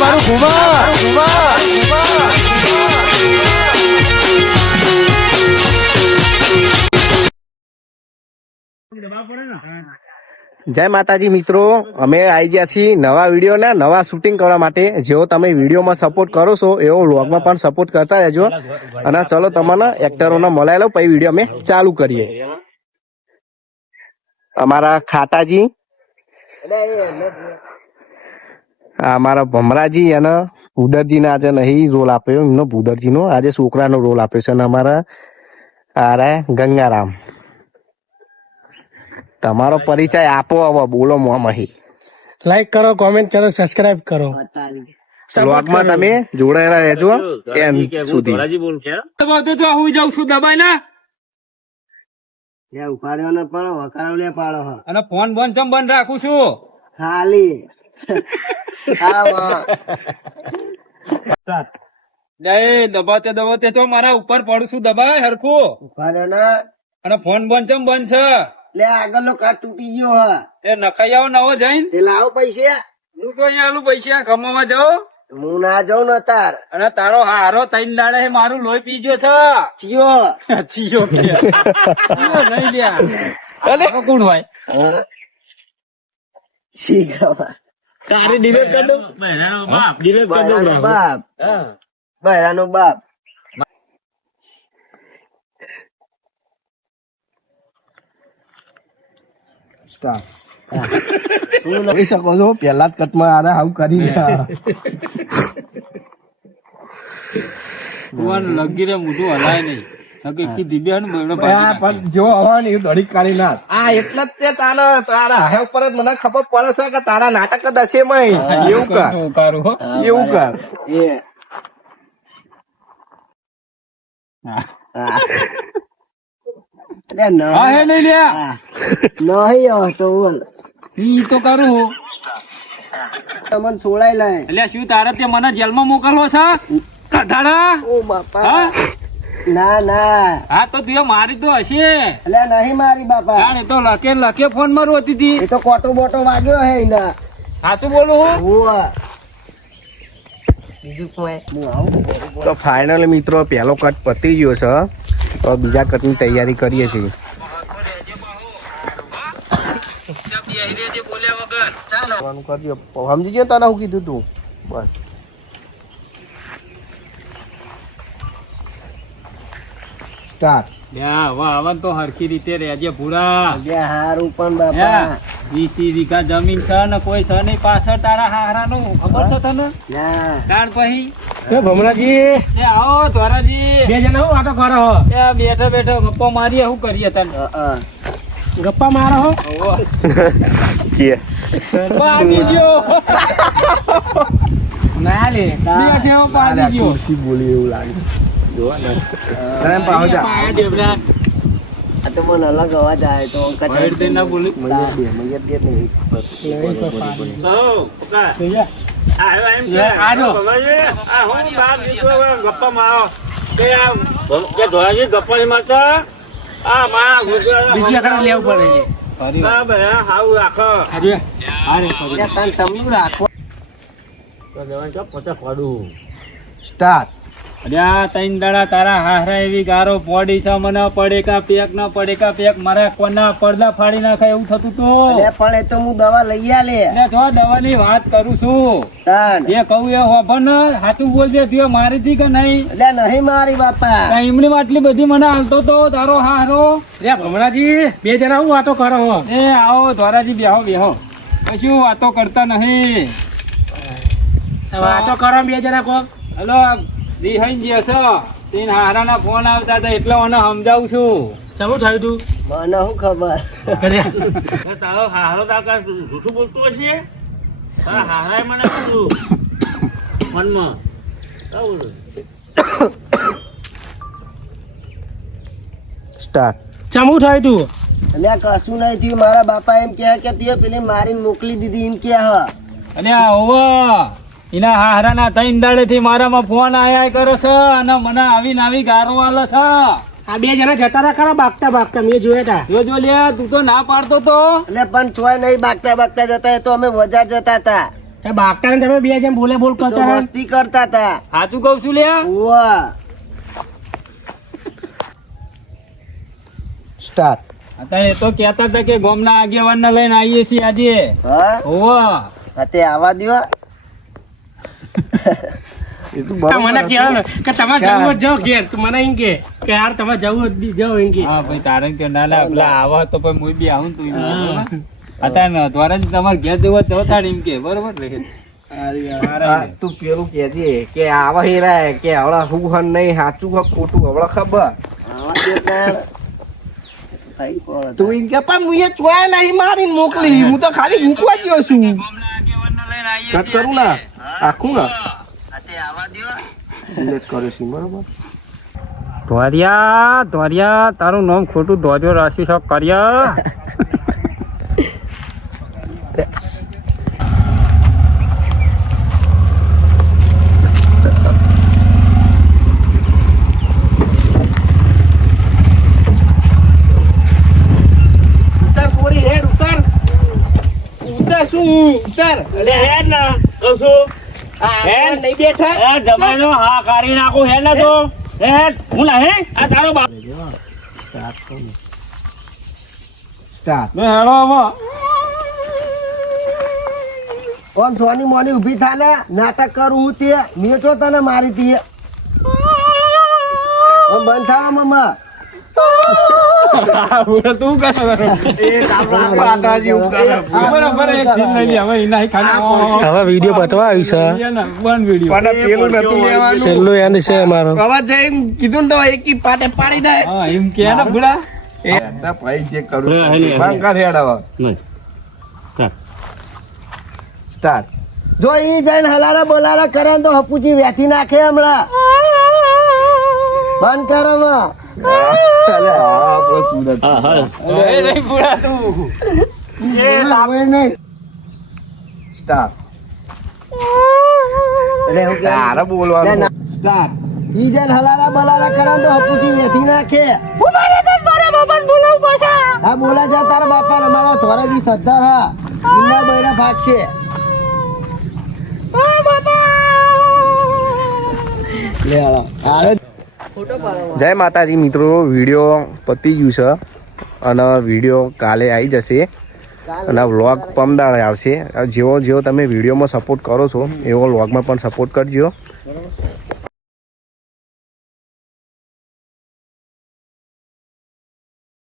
મારું ઘુમા ઘુમા જય માતાજી મિત્રો, અમે આવી ગયા છીએ નવા વિડીયોના નવા શૂટિંગ કરવા માટે. જેવો તમે વિડીયોમાં સપોર્ટ કરો છો એવો વ્લોગમાં પણ સપોર્ટ કરતા રહેજો. અને ચલો તમને એક્ટરોને મળાયેલો પછી વીડિયો અમે ચાલુ કરીએ. અમારા ખાટાજી આ અમારા ભમરાજી અને ભૂદરજી આજે નહીં રોલ આપ્યો એમનો ભૂદરજી નો આજે છોકરાનો રોલ આપ્યો છે અને અમારા આરે ગંગારામ. તમારો પરિચય આપો હવે બોલો મોમહી લાઈક કરો કોમેન્ટ કરો સબસ્ક્રાઇબ કરો. સ્લોટમાં તમે જોડાયેલા રહેજો એમ સુધી. બધું તો હું જાઉં છું દબાઈ ના ઉપાડ્યો ને પણ વકારવલે પાડો. અને ફોન બોન ચમ બંધ રાખું છું. ખાલી. હા વાહ. લે દબાતે દબાતે તો મારા ઉપર પડું છું દબાય હરખું. અને ફોન બંધ ચમ બંધ છે? લે આગળનો કાટ તૂટી ગયો હા. એ નખાઈ આવો નવો જઈને? તે લાવો પૈસા. હું તો અહીંયા આલું પૈસા કમાવા જાઉં. હું ના જાઉં ને તાર અને તારો હારો તૈન દાડે મારું લોહી પી ગયો છે. ચિયો. ચિયો ચિયો નહીં લ્યા. કોણ હોય? શીખવા તારે ડિલેટ કરી દઉં. બૈરાનો બાપ. બૈરાનો બાપ. તમે જોઈ શકો છો. પેલા જ કટમાં આરે આવું કરી ગયા લગી રે મોઢું હલાય નહીં. તારા તારા હે ઉપર જ મને ખબર પડે છે કે તારા નાટક જ હશે એવું કર. એવું કર. એ. હા. હા. લે ન હે નહીં નહીં હવે તો બોલ. ઈ તો કરું તમને છોડાઈ લે એટલે શું તારે તે મને જેલમાં મોકલવો છે? કધાડા ઓ બાપા. હા? ના ના. હા તો તું મારી તો હશે. એટલે નહીં મારી બાપા. એ તો લખે લખે ફોનમાં રોતી હતી એ તો કોટો બોટો વાગ્યો હે એના સાચું બોલું હું? તો ફાઇનલ મિત્રો પહેલો કટ પતી ગયો છે. તો બીજા કટની તૈયારી કરીએ છીએ. સમજી ગયો તને હું કીધું તું? બસ. સ્ટાર્ટ લ્યા, હવે હવે તો હરખી રીતે રહેજે ભૂરા. હારું પણ બાપા. વીસ વીઘા જમીન છે ને કોઈ છે નહીં. પાછળ તારા હારાનું ખબર છે તને? ના પછી એ ભમરાજી. એ આવો ધોરાજી બે જણા હું આટો કરો એ બેઠા બેઠા ગપ્પો મારીએ શું કરીએ તને. ગપ્પા મારો હો. કે પાડી ગયો ના લે. પાડી ગયો બોલી એવું લાગે. આ તો મને અલગ અવાજ આવે તો દે ના બોલી. દે દે નહીં. ગપ્પા મારો. ગપ્પા આ માં જવાન ચો, પચાસ પાડું. સ્ટાર્ટ અલ્યા તૈન દાડા તારા હાહરા એવી ગારો પોડી છે મને પડેકા પેક ના પડેકા પેક મારા કોના પડદા ફાડી નાખે એવું થતું તો? પણ એ તો હું દવા લઈ આલે. એટલે જો દવાની વાત કરું છું. જે કહું એ હોભણ ને સાચું બોલજે તું મારી હતી કે નહીં? એટલે નહીં મારી બાપા. એમની આટલી બધી મને હાલતો તો તારો હારો રે ભમણાજી બે જણા હું વાતો કરો એ આવો ધોરાજી બેહો બેહો. કશું વાતો કરતા નહીં. વાતો કરો બે જણા કોક. હલો રિહાઈ જે છે? તીન હારાના ફોન આવતા હતા એટલે મને સમજાવું છું. શું થયું તું? મને શું ખબર? તારો હારો કાકા જૂઠું બોલતો હશે? તારા હારાએ મને કીધું મનમાં. આવું. સ્ટાર્ટ. ચમું થયું તું? એટલે કશું નહીં થયું. મારા બાપા એમ કહે કે તે પેલી મારીને મોકલી દીધી. એમ કે હ. અને આ ઓવા એના હારાના ત્રણ દાડેથી મારામાં ફોન આયા કરે છે અને મને આવી નાવી ગારો આલે છે. આ બે જણા જતા રહ્યા ખરા બાગતા બાગતા મેં જોયા તા. જો જો લે તું તો ના પાડતો તો. એટલે પણ છોય નહીં બાગતા બાગતા જતા એ તો અમે બજાર જતા હતા બાગતા ને તમે બે જેમ બોલે બોલ કરતા મસ્તી કરતા હતા સાચું કહું છું લ્યા. ઉવ્વા. સ્ટાર્ટ. અત્યારે એ તો કહેતા હતા કે ગોમના આગેવાન લઈને આવીએ છીએ આજે. હોવા અત્યારે આવા દ્યો. તો મને કહેવાનું કે તમારે જવું તો જાઓ ઘેર. તો મને એમ કે કે યાર તમારે જવું બી જાઓ એમ કે. હા ભાઈ તારે કે ના ના પેલા આવા તો પછી હું બી આવું તું અત્યારે દ્વારા જ તમારે ઘેર જવું તો તારે એમ કે બરોબર ને? તું પેલું કેજે કે આવા હેરા કે હવડા હું હન નહીં સાચું હક ખોટું હવડા ખબર. તું એમ કે પણ હું એ ચોયા નહીં મારી મોકલી હું તો ખાલી મૂકવા ગયો છું. કટ કરું ને. આખું ને? ધોરિયા ધોરિયા તારું નામ ખોટું ધોર્યો રાશિ શોખ કર્યા. ઉતાર સોરી હેડ ઉતાર. ઉતાર શું ઉતાર? અલે હેર ના? આગળ નહીં બેઠા? એ જમાઈનો હા કાઢી નાખું. હેડ ના તો? હેડ હું ના હે? આ તારો બાપ સ્ટાર્ટ. લે હેડો હવે. ઓમ સોની મોની ઊભી થા ને નાટક કરું હું તે. મેં છો તને મારી તી ઓમ બંધ થા મમ્મા તું કરે? હવે એના ખાલી હવે વીડિયો બતવા આવી છે. વન વીડિયો પણ પેલું નતું લેવાનું. છેલ્લું એન્ડ છે અમારો. હવે જઈને કીધું ને તો એકી પાટે પાડી દે. એમ કે ને બુડા એ ભાઈ જે કરું બંધ કર સ્ટાર્ટ જો ઈ જઈને હલારા બોલારા કરે ને તો હપુચી વેચી નાખે હમણાં. બંધ કરો માં અલે હા આપણો સુરત એ નહીં બુડા તું સ્ટાર્ટ એટલે હું કહું? તારે બોલવાનું ના, સ્ટાર્ટ. ઈ જઈને હલારા બોલારા કરે તો હપુચી વેઠી નાખે હા બોલા જા તારા બાપા અમારો ધોરાજી સદ્ધર હા એમના બૈરા ભાગશે લે હાલો. હાલો. જય માતાજી મિત્રો વીડિયો પતી ગયું છે. અને વીડિયો કાલે આવી જશે. અને વ્લોગ પમદાળે આવશે. જેવો જેવો તમે વિડીયોમાં સપોર્ટ કરો છો એવો વ્લોગમાં પણ સપોર્ટ કરજો.